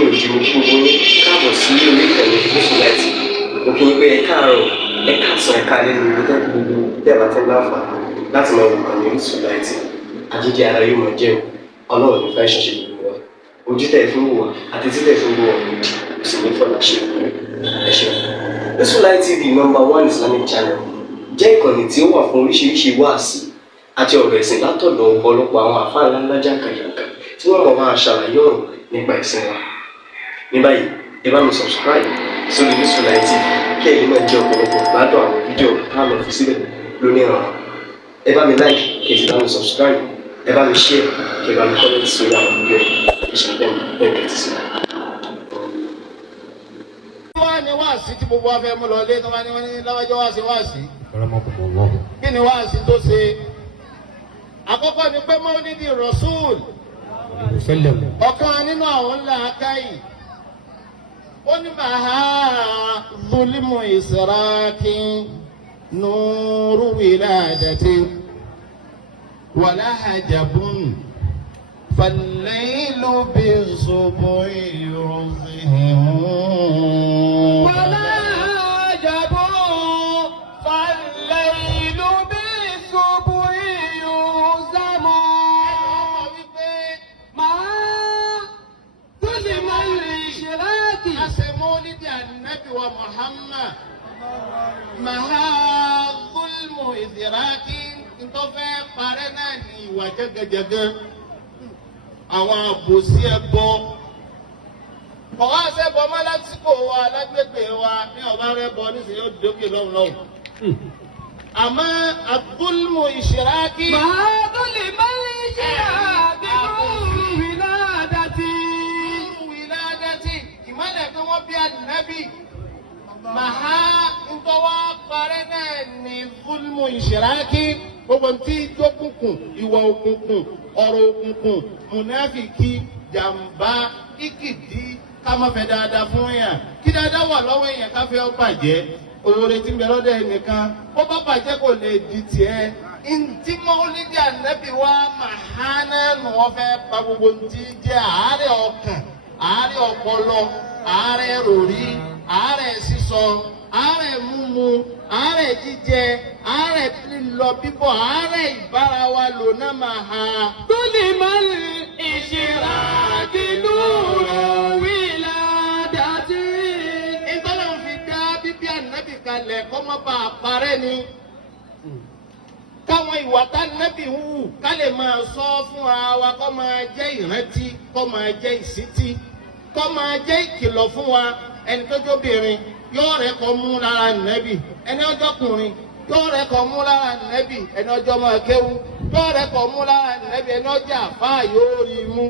lẹ́yìn òjì mo kí gbogbo yín káàbọ̀ sí orí ìkànnì Mufty. Mo kí yín pé ẹ káàárọ̀, ẹ káàsán, ẹ káalẹ́ ní gbogbo tẹ́lá tí ń láǹfààní láti máa wò ìkànnì Mufty. Àjíjẹ ara yóò máa jẹun, Ọlọ́run ní fẹ́ ṣọṣẹ́ gbogbo wa. Ojú tẹ̀ fún wò wá àti títẹ̀ fún wò wá kò sì ní fọ́nà ṣe ẹ ṣeun. Mufty TV #1 Islamic channel jẹ́ ìkànnì tí ó wà fún oríṣiríṣi wáàsí àti ọ̀rọ̀ ẹ̀sìn látọ̀dọ̀ ọ̀pọ̀lọpọ̀ àwọn àfáà ńláńlá jàǹkàjàǹkà tí wọ́n mọ̀ máa ṣàlàyé ọ̀rọ̀ nípa ẹ̀sìn wa. Ní báyìí, ẹ bá mi subscribe sórí Mufty TV kí ẹ̀yin máa jẹ́ ọ̀pọ̀lọpọ̀ gbádùn àwọn fídíò táwọn fi síbẹ̀ lónìí ọ̀rọ̀. Ẹ bá mi like kí ẹ sì bá mi subscribe, ẹ bá mi share kí ẹ bá mi comment sórí àwọn fídíò ìṣẹ̀lẹ̀ ẹ̀ẹ́dẹ̀ẹ́dẹ̀ sí i. Wá ní wáàsí tí gbogbo afẹ́ mú lọ lé tó bá ní wọ́n ní lábájọ́ wáàsí. Kí ni wáàsí tó ṣe? Àkọ́kọ́ ni pé Mawlidi Rasul. Ọ̀kan nínú àwọn ńlá akáyì. Ó ní màá zulimu ìsiraki nuru wiladati wàlá hajabun fallaylu bizubu'i yurzihimun. Wàlá hajabun fallaylu bizubu'i yurzihimun. Mawlidi Annabi wa Muhammad maha zulmu ìdíraki tó fẹ́ parẹ́ náà ní ìwà jẹ́gẹ́jẹ́gẹ́ àwọn àbòsí ẹbọ kọ̀wá sẹ́bọ mọ́ lásìkò wa lágbègbè wa ní ọ̀bá rẹ̀ bọ nísìnyí ó dókè lọ́wọ́ àmọ́ zulmu ìṣiraki maha zulmu ìṣiraki ìmọ̀lẹ̀ tí wọ́n bí Ànábì màá ń tọ́wọ́ parẹ́ náà ní fúlmù ìṣìrákí gbogbo tí jókùnkùn ìwà òkùnkùn ọ̀rọ̀ òkùnkùn mùnáfìkì jàǹbá ìkìdí ká má fẹ́ dáadáa fún yàn kí dáadáa wà lọ́wọ́ èèyàn ká fẹ́ ó bàjẹ́ òwòrè tí ń bẹ lọ́dọ̀ ẹnìkan ó bá bàjẹ́ kò lè di tiẹ̀ ntí Mawlidi Ànábì wa màá náà nù wọ́n fẹ́ pa gbogbo ntí jẹ́ àárẹ̀ ọkàn àárẹ̀ ọpọlọ àárẹ̀ ròrí àárẹ̀ sísọ àárẹ̀ mímu àárẹ̀ jíjẹ àárẹ̀ lílọ bíbọ̀ àárẹ̀ ìbára wa lò náà máa ha. tó lè má lè ìṣẹ̀ra kìlú wíìlà dàtí. ìtọ́lá ń fi dá bíbí Ànábì kalẹ̀ kọ́ mọ́ bá a parẹ́ ni. káwọn ìwà tá Ànábì hù ká lè máa sọ fúnra wa kó máa jẹ́ ìrántí kó máa jẹ́ ìsítí kó máa jẹ́ ìkìlọ̀ fún wa. Ẹni tó jóbìnrin yóò rẹ̀ kọ́ mú lára Ànábì, ẹni ọjọ́kùnrin yóò rẹ̀ kọ́ mú lára Ànábì, ẹni ọjọ́ máa kéwú yóò rẹ̀ kọ́ mú lára Ànábì, ẹni ọjà àfáà yóò rí i mú.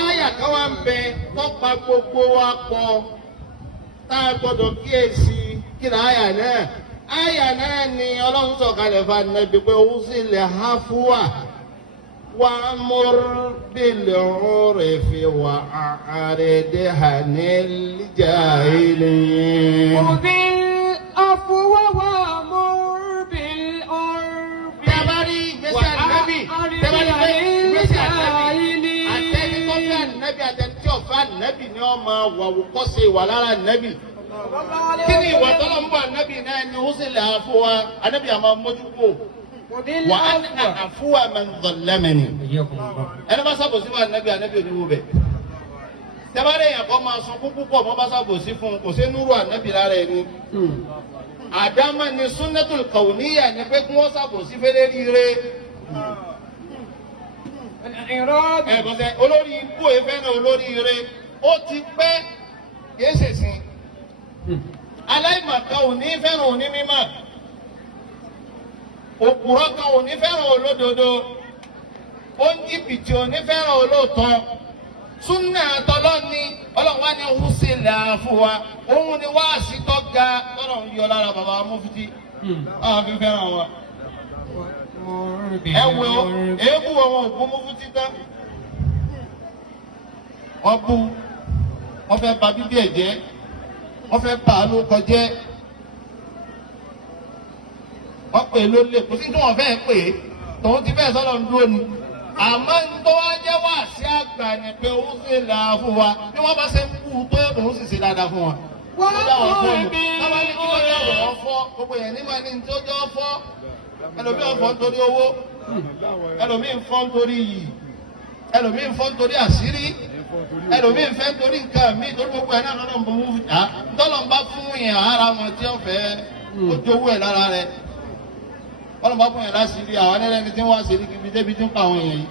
Áyà kan wá ń bẹ tọ́pa gbogbo wa pọ̀ tá a gbọ́dọ̀ kíyèsí kí ni áyà náà. Áyà náà ni Ọlọ́run sọ̀kalẹ̀ fún Ànábì pé òun sì lè há fún wa. وأمر بالعرف وأعرض عن الجاهلين. خذ العفو وأمر بالعرف وأعرض عن الجاهلين. àtẹni tó fẹ́ Ànábì àtẹni tí ò fẹ́ Ànábì ni wọ́n máa wà wòkọ́ sí ìwà lára Ànábì. kí ni ìwà tọ́lọ́ ń bọ̀ Ànábì náà ni ó sì lè àfọ wa Ànábì àmọ́ mójúkó. وأنا أعفو من ظلمني. ẹni bá ṣàbòsí fún Ànábì Ànábì oníwó bẹ̀. tẹ́bárẹ̀ yẹn kọ́ máa sọ púpọ̀ mọ́ bá ṣàbòsí fún kò sí núrù Ànábì lára ẹni. àdámà ni sunnatul kauniyya ni pé kí wọ́n ṣàbòsí fẹ́lẹ́ rire. ẹ̀bọ̀sẹ̀ olórí ikú efẹ́ràn olórí ire ó ti pẹ́ kìí ṣèṣin. aláìmọ̀kan ò ní fẹ́ràn òní mímọ̀. òpùrọ́ kan ò ní fẹ́ràn olódodo, oúnjìbìtì ò ní fẹ́ràn olóòótọ́. súnà tọ́lọ́ ni Ọlọ́run wá ní òun sì là fún wa, òun ni wáàsí tó ga Ọlọ́run yọ lára bàbá Mufty àwọn fi fẹ́ràn wọn. ẹ wo èébú wọn òkú Mufty tán wọ́n bú wọ́n fẹ́ bà bíbí ẹ̀ jẹ́ wọ́n fẹ́ bà á ló kọjẹ́. wọ́n pè ló lè kó sí tí wọ́n fẹ́ pè é tòun ti fẹ́ sọ́dọ̀ ń dúró ni àmọ́ ń tó wá jẹ́ wá sí àgbà ni pé ó sì là fún wa bí wọ́n bá ṣe ń kú tó òun sì ṣe dáadáa fún wa. wọ́n mú ibi tábà ní kí ló jẹ́ ọ̀rọ̀ fọ́ gbogbo yẹn ní máa ní tí ó jẹ́ fọ́ ẹlòmíì ń fọ́ nítorí owó ẹlòmíì ń fọ́ nítorí iyì ẹlòmíì ń fọ́ nítorí àṣírí ẹlòmíì ń fẹ́ nítorí nǹkan míì torí gbogbo ẹ̀ náà lọ́nà ń bọ̀ mú tọ́lọ̀ ń bá fún yẹn ara wọn tí ó fẹ́ ojú owó ẹ̀ lára rẹ̀ wọ́n bá fún yẹn láṣìírí àwọn ẹlẹ́ni tí wọ́n àṣírí kìí débi tí ń pa àwọn èèyàn yìí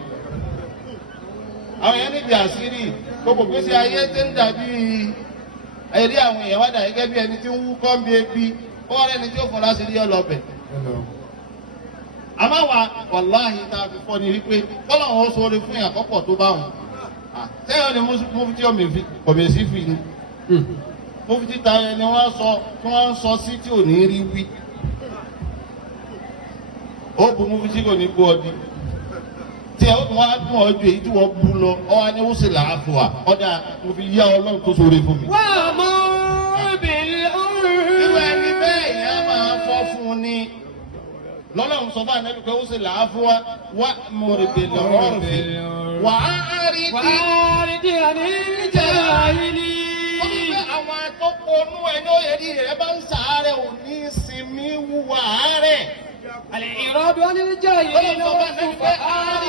àwọn èèyàn níbi àṣírí gbogbo gbèsè ayé tí ń dàbí ẹ̀rí àwọn èèyàn wá dà gẹ́gẹ́ bí ẹni tí ń wúkọ́ ń bí ebi ó wá lẹ́ni tí ó fún láṣìírí ọlọ́bẹ̀ àmọ́ wàláhì tá a fi fọ́ ni wípé kọ́lọ̀ wọn sọ̀rọ̀ fún yàn kọ́pọ̀ tó bá wọn sẹ́yìn ni mufti kọ̀mẹ̀sí fi ni mufti ta ẹni wọ́n sọ sí tí ò ní rí wí ó bu mufti kò ní bú ọdí tí ẹ ó tún wá dùn ọjọ́ èyí tí wọ́n bú lọ ọ wá ní ó sì làáfù wa ọ̀dà mo fi yá ọlọ́run tó sọ̀rọ̀ fún mi. wọ́n mú bìlì irú ẹni bẹ́ẹ̀ yẹn máa fọ́ fún un ní lọ́lọ́run sọ fún ànábì pé ó sì làáfù wa wà mọ̀rẹ̀bẹ̀ lọ́rọ̀ fi wà á rí di àníjà ìlí. ó ní pé àwọn atọ́kọ̀ọ́nú ẹni ó yẹ kí rẹ̀ bá ń sàárẹ̀ ò ní sinmi wúwa àárẹ̀. الإعراض عن الجاهلين والسفهاء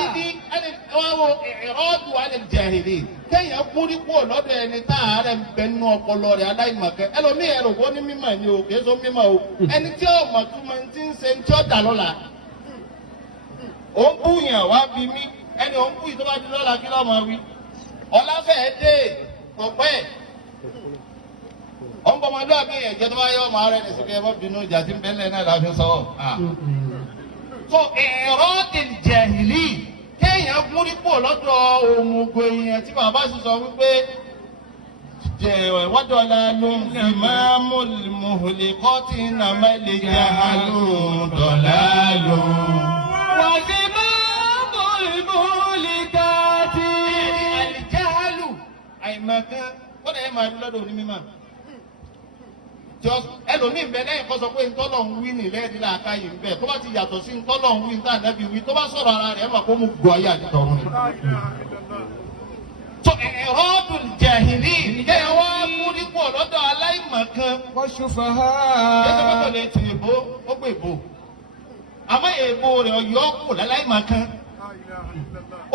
ìrọ́dù alẹ́ jẹ̀hìlì kéèyàn kúrí kúrò lọ́dọ̀ ẹni tá a rẹ̀ ń bẹ nínú ọpọlọ rẹ̀ aláìmọ̀kẹ́ ẹlòmíì ẹ̀rọ kó ní mímọ̀ ni o kìí so mímọ̀ o ẹni tí ó mọ̀ tó máa ti ń ṣe tí ó dà lọ́la ó ń bú yàn wá bí mí ẹni ó ń bú yìí tó bá di lọ́la kí ló máa wí ọ̀làfẹ́ dé pọ̀pẹ́ ọmọdé àbí ẹ̀jẹ̀ tó bá yọ ọmọ ara ẹni síbi ẹ̀fọ́ bínú ìjà tí ń bẹ́lẹ̀ náà láfi sọ́wọ́. so ìrọ́dìl jẹ̀hìlì kéèyàn gúnrí pò lọ́dọ̀ òmùgọ̀ èèyàn tí bàbá sì sọ wípé wọ́dọ̀lá ló ń fi máa mú mùhùlẹ̀kọ́ tí nàmá lè jà ló ń dọ̀lá lò. wà á ti máa mú ìmúlìkà tí. àlìjáàlù àìmọ̀kan ó dẹ̀ máa dún lọ́dọ̀ onímọ̀ ẹlòmíì bẹ lẹ́yìn kọ́ sọ pé ntọ́lọ̀ ń wí nílẹ̀ ẹ̀dí làákà yìí ń bẹ̀ tó bá ti yàtọ̀ sí ntọ́lọ̀ ń wí ní tàǹdàbí wí tó bá sọ̀rọ̀ ara rẹ̀ mà kó mu gbọ́ ayé àti tọ̀run ni. tó ìrọ́dùn jẹ̀hìlì ìjẹ́ wá kú nípò lọ́dọ̀ aláìmọ̀kan. wọ́n ṣùfàhà. yẹ́sẹ̀ pẹ́tọ̀ lè ti èbó ó gbé èbó àmọ́ èbó rẹ̀ ọ̀yọ́ kù láláìmọ̀kan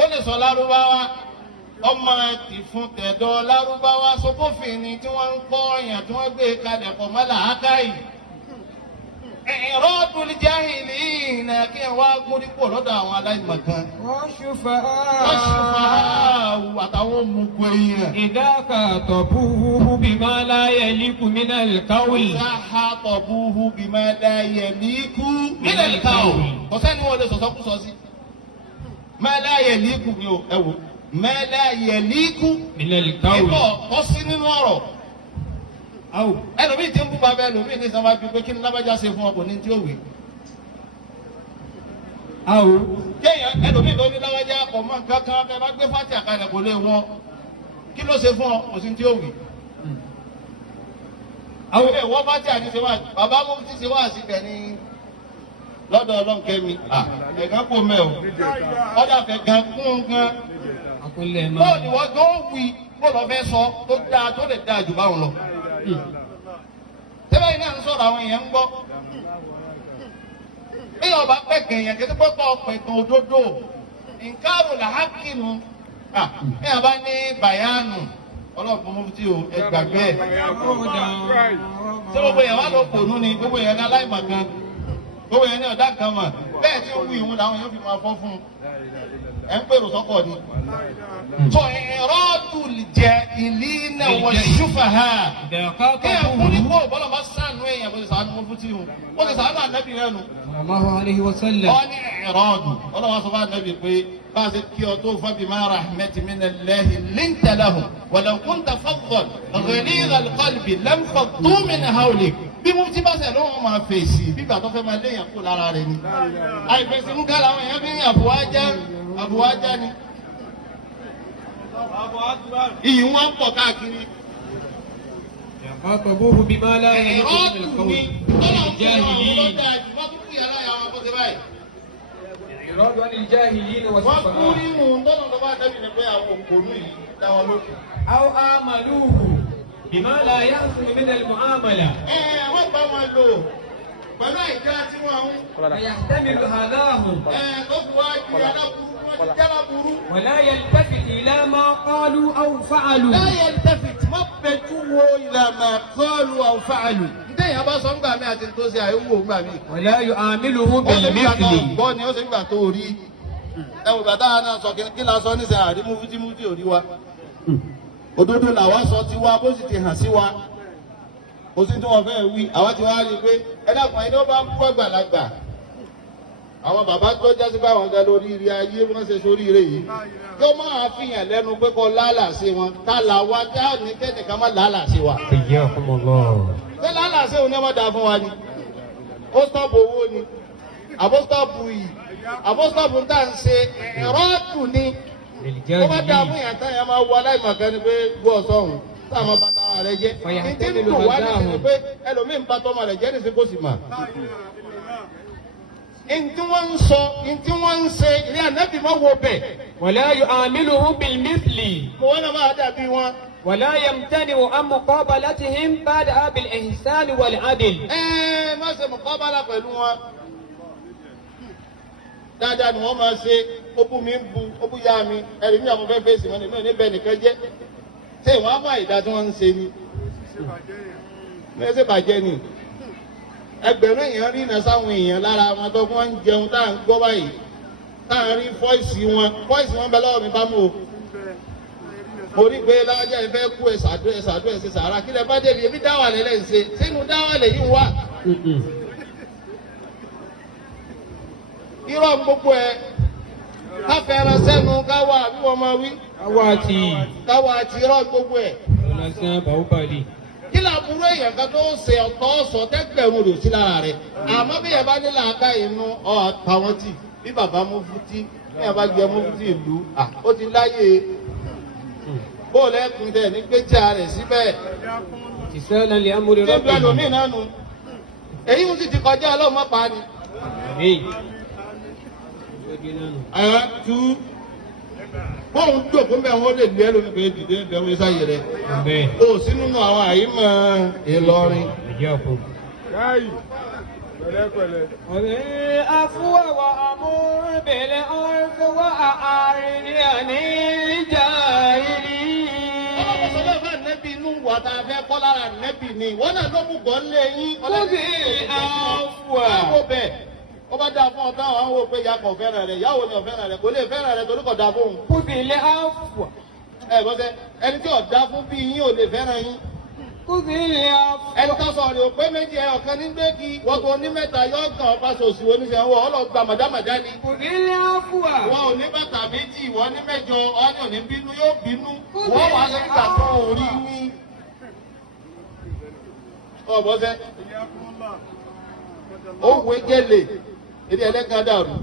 ó lè sọ lárúbáwá ọmọ ti fún tẹ̀dọ̀ lárúbáwá sọ́kófin ni tí wọ́n ń kọ́ ọ̀yàn tí wọ́n gbé kalẹ̀ pọ̀ mọ́ làákàyè. ìrọ́dùn jáhìlì ìhìnà kí ẹ wá gúnrí pò lọ́dọ̀ àwọn aláìmọ̀kan. wọ́n ṣùfàhà. wọ́n ṣùfàhà àtàwọn òmùgọ̀ èèyàn. ìdáka tọ̀búhù bímá láyé líkù mínà ìkáwì. ìdáka tọ̀búhù bímá láyé líkù mínà ìkáwì. kò sẹ́ni wọ́n lè sọ̀sọ́kúsọ sí. má láyé líkù ni ẹ wò. mẹ́lá yẹ̀líkú ìbọ̀ kọ́ sí nínú ọ̀rọ̀. ẹlòmíì tí ń bú bàbá ẹlòmíì ní sábà bíi pé kí ni lábájá ṣe fún ọkùnrin tí ó wí. kéèyàn ẹlòmíì ló ní lábájá kọ̀ mọ́ nǹkan kan bẹ́ẹ̀ bá gbé fátì àkàlẹ̀ kò lè wọ́n kí ló ṣe fún ọ kò sí tí ó wí. àwọn ilé ìwọ́ fátì àti ṣe wá bàbá Mufty ṣe wá síbẹ̀ ní lọ́dọ̀ ọlọ́nkẹ́mi ẹ̀gán kò mẹ́ o ọ̀dà fẹ̀gàn kún gan. bọ́ọ̀lù wọ́n tó wí bọ́ọ̀lù ọ̀fẹ́ sọ tó dáa tó lè dáa jù báwọn lọ. tẹ́lẹ̀ yìí náà ń sọ̀rọ̀ àwọn èèyàn ń gbọ́. bí ọba pẹ̀kẹ̀ èèyàn kí pé kọ́ pẹ̀kẹ̀ òdodo nǹkan àrò làákìnnù bí a bá ní bàyánù ọlọ́pàá Mufty o ẹgbàgbé ẹ̀. ṣé gbogbo èèyàn wá ló pònú ni gbogbo èèyàn ní aláìmọ̀kan gbogbo èèyàn ní ọ̀dà kan mà bẹ́ẹ̀ tí ó wí ìhun làwọn yóò fi máa fọ́ fún un ẹ̀ ń pèrò sọ́kọ̀ ni. tó ìrọ́dù jẹ ìlínà wọ ṣùfàhà kí ẹ̀ kú ní kó bọ́lá bá sànú èèyàn bó ti sànú Mufty o bó ti sànú ànábì rẹ nu. sallallahu alaihi wasallam. ọ ní ìrọ́dù ọlọ́wọ́ sọ fún ànábì pé bá a ṣe kí ọ tó fabima rahmatin minallahi linta lahum walau kunta faddan ghalidhal qalbi lanfaddu min hawlik. bí Mufty bá ṣe lóun máa fèsì bígbà tó fẹ́ máa léèyàn kó lára rẹ̀ ni. àìfèsì mú kára àwọn èèyàn fi ń àbúwájá ni. iyì wọn pọ̀ káàkiri. خاطبوه بما لا يليق من القول الجاهلين. الإعراض عن الجاهلين wọ́n kú والسفهاء nínú tọ́nà tó bá dábì ní pé àwọn òkòlù yìí dáwọn lókè. أو آملوه بما لا يحصل من المعاملة wọ́n bá wọn lò pẹ̀lú àìjá tí wọ́n ń فيحتمل هذاهم tó fi wá di aláburú wọ́n ti jáláburú. ولا يلتفت إلى ما قالوا أو فعلوا láyé tẹ́fìtì má bẹ̀jú wo ìlànà kọ́ọ̀lù àwòfáàlù. ǹjẹ́ ìyá bá sọ ń gbà mí àti tó ṣe àìwò ń gbà mí. ولا يعامله ó ṣe nígbà tó بالمثل gbọ́ ni ó ṣe nígbà tó rí. ẹ wò bàtà náà sọ kí la sọ níṣẹ́ àrí múfútímútí ò rí wa. òdodo làwa sọ ti wá bó sì ti hàn sí wa. kò sí tí wọ́n fẹ́ wí àwa ti wá rí i pé ẹ dákun ẹni ó bá ń kú àgbàlagbà. àwọn bàbá tó jásí pé àwọn ọ̀gá lórí ire ayé wọ́n ṣe sórí ire yìí. yóò máa fìyàn lẹ́nu pé kọ́ lálàsí wọn ká là wá dá ní kẹ́nìkan má lálàsí wa. حياكم الله ṣé lálàsí òun ní wọ́n dá fún wa ni? ó stọ́ọ̀bù owó ni àbó stọ́ọ̀bù yìí àbó stọ́ọ̀bù tá à ń ṣe ẹ̀rọ́ọ̀tù ni. ó bá dáa fún yàn tán yẹn máa wọ aláìmọ̀kan ni pé gbọ́ sọ́hun táwọn bàtà rẹ̀ jẹ́. ìdí ń dùn wá nísìnyí pé ẹlòmíín bá tọ́mọ rẹ̀ jẹ́ nísìnyí kó sì mà. ntí wọ́n ń sọ ntí wọ́n ń ṣe ilé ànábì máa wo bẹ̀. ولا يعامله بالمثل mo wọ́n náà máa dàbí wọn. ولا يمتنع عن مقابلتهم بعدها بالإحسان والعدل má ṣe mùkábálà pẹ̀lú wọn. dáadáa ni wọ́n máa ṣe ó bú mi ń bu ó bú yá mi ẹ̀rí mi àwọn fẹ́ fèsì wọn ni mi ò ní bẹ́ẹ̀ nìkan jẹ́. ṣé ìwọ́n á bá ìdá tí wọ́n ń ṣe ni. mi ò ṣe bàjẹ́ ni. ẹgbẹ̀rún èèyàn rí iná sáwọn èèyàn lára wọn tó wọ́n ń jẹun tá à ń gbọ́ báyìí tá à ń rí fọ́ìsì wọn bẹ lọ́wọ́ mi bá mú o. mo rí pé láwájá ẹ fẹ́ kú ẹ ṣàdúrà ẹ ṣe sàárà kí lẹ bá débi ebi dáwà lẹ́lẹ́ ń ṣe sínú dáwà lè yí wá. irọ́ gbogbo ẹ káfẹ́ràn sẹ́nu káwá àbí wọ́n máa wí. káwá àti irọ́ gbogbo ẹ. kí làbúrò èèyàn kan tó ṣe ọ̀tọ̀ ọ̀sọ̀ tẹ́gbẹ̀rún rò sí lára rẹ̀ àmọ́ bí yẹn bá ní làákà inú àtàwọn tì bí bàbá Mufty bí yẹn bá jẹ Mufty ìlú ó ti láyé bóòlù ẹkùn tẹ ní gbéjà rẹ̀ síbẹ̀. امتثالا لأمر ṣé ìgbà ربه lómi náà nù èyí ń sì ti kọjá ọlọ́mọ pa ni. tú bóun dòkó mbẹ́ wọn lè lé lómi pé dìde mbẹ́ wọn sáyé rẹ̀ o sí nínú àwọn àyímọ̀ Ìlọrin. والعفو وأمر بالعرف وأعرض عن الجاهلين. ọlọ́pàá sọ́dọ̀ nẹ́bí inú wà tá a fẹ́ kọ́ lára nẹ́bí ni wọ́n náà ló mú gàn lé yín. Kóbi àfùwà. àwọn bẹ̀ ó bá dáa fún ọ̀tá àwọn wò pé ìyá kan fẹ́ràn rẹ̀ ìyàwó ni ọ̀fẹ́ràn rẹ̀ kò lè fẹ́ràn rẹ̀ torí kò dáa fóun. Kóbi àfùwà. ẹ bọ́sẹ̀ ẹni tí ọ̀dá fún bí yín ò lè fẹ́ràn yín. Kóbi àfùwà. ẹni tó sọ rè pé méjì ẹ ọ̀kan ní gbégi wọ́n tó ní mẹ́ta yóò kàn ọ́ pàṣẹ òsì oníṣẹ́ wọn ọlọ́gba màdámàdá ni. Kóbi àfùwà. wọn ò ní bàtà méjì wọ́n ní mẹ́jọ ọ́nì ò ní bínú yóò bínú wọ́n wà ní kíkà tó orí ní. ọ̀bọ̀sẹ̀ ó wé gẹ́lẹ̀ èdè ẹlẹ́gàn dàrú.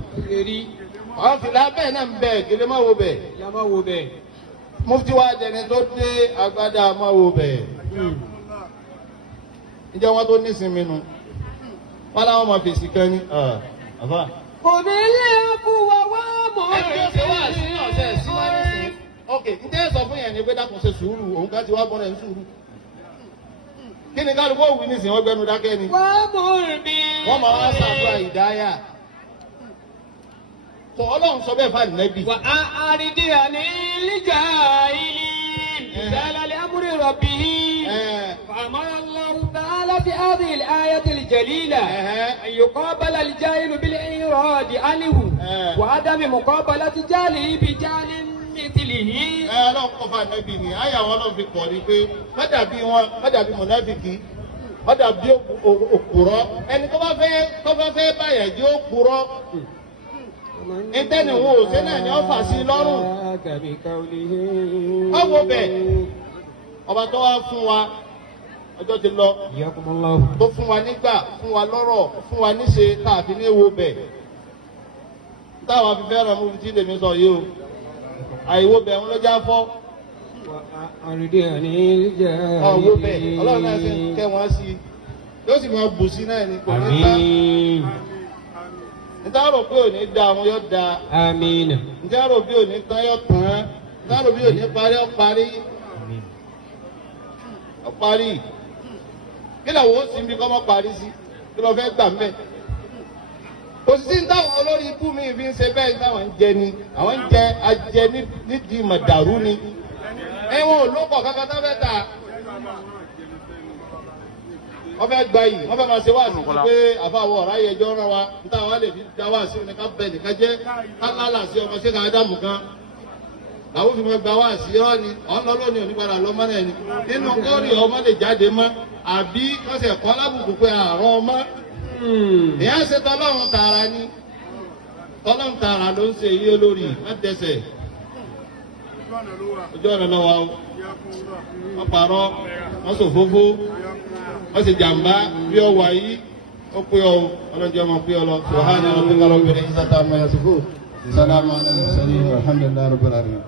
àwọn fìlà bẹ́ẹ̀ náà ń bẹ̀ kí lè má wo bẹ̀. Mufty wa jẹni tó dé agbádá má wo bẹ̀. ìjọ wọn tó nísinmi nu wọn làwọn máa fèsì kan ní. Kóbi àfùwà wà mọ́ ok ǹjẹ́ sọ fún yẹn ni pé dákun ṣe sùúrù òun ká ti wá bọ́ra ẹ̀ ń sùúrù. kí ni kálukú òwú nísìnyí wọ́n gbẹnu dákẹ́ ni. wọ́n máa wá ṣàdúrà ìdáyà. tó ọlọ́run sọ bẹ́ẹ̀ fáàlì nẹ́bí. وأعرض عن الجاهلين امتثالا لأمر ربه. فأمر الله تعالى في هذه الآية الجليلة أن يقابل الجاهل بالإعراض عنه وعدم مقابلة جاهله بجهل مثله. ọlọ́run kọ́ fáàlì nẹ́bí ni àyà wọn lọ́ọ́ fi pọ̀ ni pé mọ́dàbí mọ̀nàfíkì mọ́dàbí òkúrọ́ ẹni tó bá fẹ́ báyà jẹ́ òkúrọ́. ìtẹ́ni wo òṣè náà ni ó fà sí lọ́rùn. ọwọ́ bẹ̀ ọba tó wá fún wa ọjọ́ ti lọ tó fún wa nígbà fún wa lọ́rọ̀ fún wa níṣe káàfin ní ewo bẹ̀ táwọn fi fẹ́ràn Mufty lèmi sọ yìí o àìwo bẹ̀ ń lọ́jà fọ́. ọwọ́ bẹ̀ ọlọ́run náà sì ń kẹ́ wọn sí i yóò sì máa bù sí náà ní kò ní ká. níta rò pé òní da àwọn yóò da. Àmín. níta rò bí òní tán yóò tán. níta rò bí òní parí ó parí. ó parí. kí làwọn ó sì ń bí kọ́ mọ́ parí sí kí lọ́ fẹ́ gbà mẹ́. òsì táwọn olórí ikú mi fi ń ṣe bẹ́ẹ̀ táwọn ń jẹ ni àwọn ń jẹ ajẹ nídìí màdàrú ni. ẹ̀wọ̀n olókọ̀ kankan tó fẹ́ ta. wọ́n fẹ́ gba yìí wọ́n fẹ́ máa ṣe wáàsí pé àfàwọ̀ ọ̀rá yẹ ẹjọ́ rán wa níta wà lè fi da wáàsí ní ká bẹ nìkan jẹ́ ká lálà sí ọmọ ṣé ká ádámù kan làwọn fi máa gba wáàsí ọ́ ni ọ̀nà lónìí onípadà lọ́mọ náà ni nínú kórè ọmọ lè jáde mọ́ àbí kọ́sẹ̀ kọ́ lábùkù pé àárọ̀ ọmọ ìyá ṣe tọ́lọ́run tààrà ni tọ́lọ́run tààrà ló ń ṣe iye lórí mẹ́tẹ̀ẹ̀sẹ̀ ojú ọ̀nà lọ́wọ́ wọ́n parọ́ wọ́n ṣòfófó wọ́n sì jàmbá bí ọ wà yìí ó pé ọ ọlọ́jọ́ máa pé ọ lọ subhana rabbika rabbil izzati amma yasifun salamun ala al mursalin walhamdulillahi rabbil alamin.